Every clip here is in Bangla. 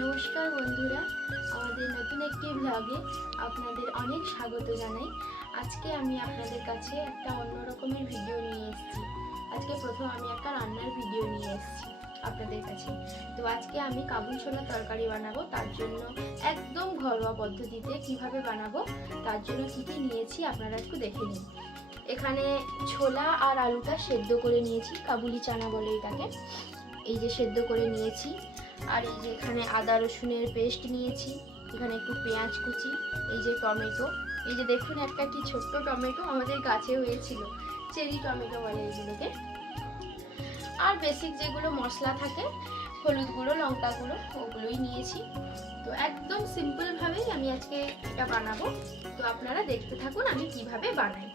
নমস্কার বন্ধুরা, আমাদের নতুন একটি ব্লগে আপনাদের অনেক স্বাগত জানাই। আজকে আমি আপনাদের কাছে একটা অন্য রকমের ভিডিও নিয়ে এসেছি। আজকে প্রথম আমি একটা রান্নার ভিডিও নিয়ে এসেছি আপনাদের কাছে। তো আজকে আমি কাবুলি ছোলার তরকারি বানাবো। তার জন্য একদম ঘরোয়া পদ্ধতিতে কিভাবে বানাবো তার জন্য কী কী নিয়েছি আপনারা একটু দেখে নিন। এখানে ছোলা আর আলুটা সেদ্ধ করে নিয়েছি, কাবুলি চানা বলে এটাকে। এই যে সেদ্ধ করে নিয়েছি। আর এই যে এখানে আদা রসুনের পেস্ট নিয়েছি, এখানে একটু পেঁয়াজ কুচি, এই যে টমেটো, এই যে দেখুন একটা কি ছোট্ট টমেটো আমাদের গাছে হয়েছিল, চেরি টমেটো বলে এগুলোকে। আর বেসিক যেগুলো মশলা থাকে, হলুদ গুঁড়ো, লঙ্কা গুঁড়ো, ওগুলোই নিয়েছি। তো একদম সিম্পলভাবেই আমি আজকে এটা বানাবো। তো আপনারা দেখতে থাকুন আমি কিভাবে বানাই।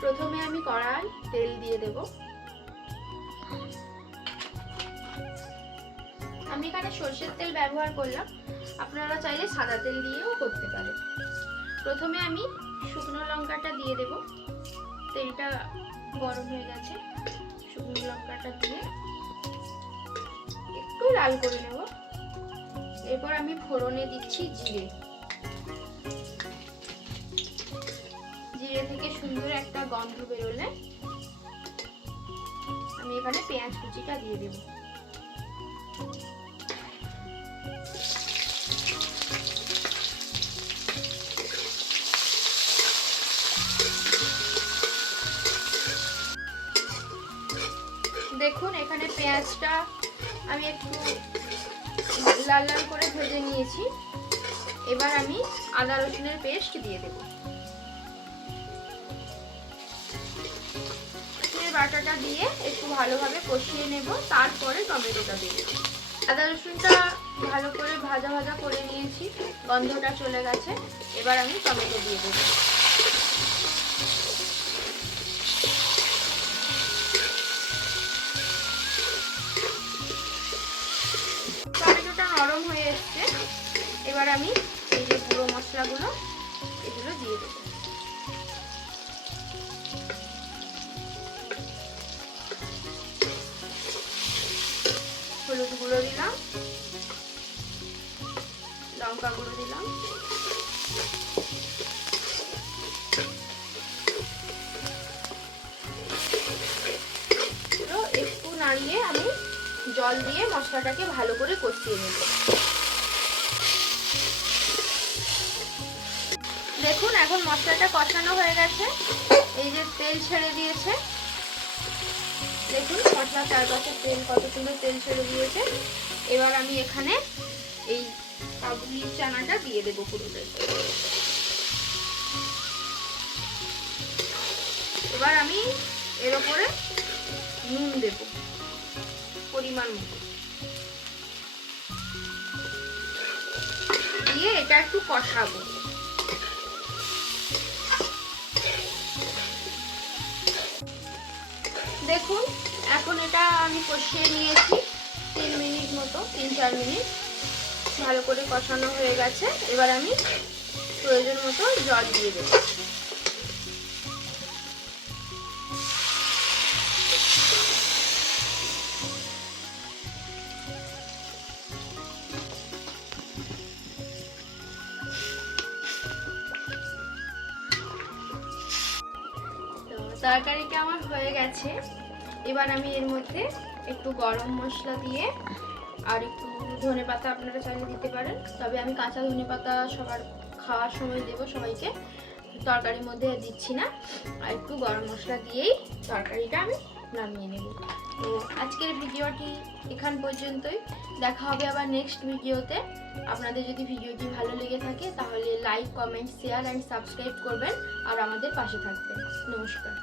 প্রথমে আমি কড়াই তেল দিয়ে দেব। আমি এখানে সরষের তেল ব্যবহার করলাম, আপনারা চাইলে সাদা তেল দিয়েও করতে পারেন। প্রথমে আমি শুকনো লঙ্কাটা দিয়ে দেব। তেলটা গরম হয়ে গেছে, শুকনো লঙ্কাটা দিয়ে একটু লাল করে নেব। এরপর আমি ফোড়নে দিচ্ছি জিরে। জিরে থেকে সুন্দর একটা গন্ধ বেরোলে আমি এখানে পেঁয়াজ কুচিটা দিয়ে দেব। দেখুন এখানে পেঁয়াজটা আমি একটু লাল লাল করে ভেজে নিয়েছি। এবার আমি আদা রসুনের পেস্ট দিয়ে দেব। বাটাটা দিয়ে একটু ভালোভাবে কষিয়ে নেব, তারপরে টমেটোটা দিয়ে দেব। আদা রসুনটা ভালো করে ভাজা ভাজা করে নিয়েছি, গন্ধটা চলে গেছে। এবার আমি টমেটো দিয়ে দেব। টমেটোটা নরম হয়ে এসছে। এবার আমি এই যে গুঁড়ো মশলাগুলো এগুলো দিয়ে দেবো। হলুদ গুঁড়ো দিলাম, লঙ্কা গুঁড়ো দিলাম, একটু নাড়িয়ে আমি জল দিয়ে মশলাটাকে ভালো করে কষিয়ে নেব। দেখুন এখন মশলাটা কষানো হয়ে গেছে, এই যে তেল ছেড়ে দিয়েছে। দেখুন মশলা চারপাশে তেল, কত সুন্দর তেল ছেড়ে দিয়েছে। এবার আমি এখানে এই কাবুলি চানাটা দিয়ে দেবো পুরোটাই। এবার আমি এর উপরে নুন দেব পরিমাণ মতো, দিয়ে এটা একটু কষাবো। দেখুন এখন এটা আমি কষিয়ে নিয়েছি 3 মিনিট মতো, 3-4 মিনিট ভালো করে কষানো হয়ে গেছে। এবার আমি প্রয়োজন মতো জল দিয়ে দেব। তরকারিটা আমার হয়ে গেছে। এবার আমি এর মধ্যে একটু গরম মশলা দিয়ে আর একটু ধনেপাতা আপনারা চাইলে দিতে পারেন, তবে আমি কাঁচা ধনেপাতা সবার খাওয়ার সময় দেব সবাইকে, তরকারির মধ্যে দিচ্ছি না। আর একটু গরম মশলা দিয়েই তরকারিটা আমি নামিয়ে নেব। তো আজকের ভিডিওটি এখান পর্যন্তই। দেখা হবে আবার নেক্সট ভিডিওতে। আপনাদের যদি ভিডিওটি ভালো লেগে থাকে তাহলে like, comment, share and subscribe করবেন আর আমাদের পাশে থাকবেন। নমস্কার।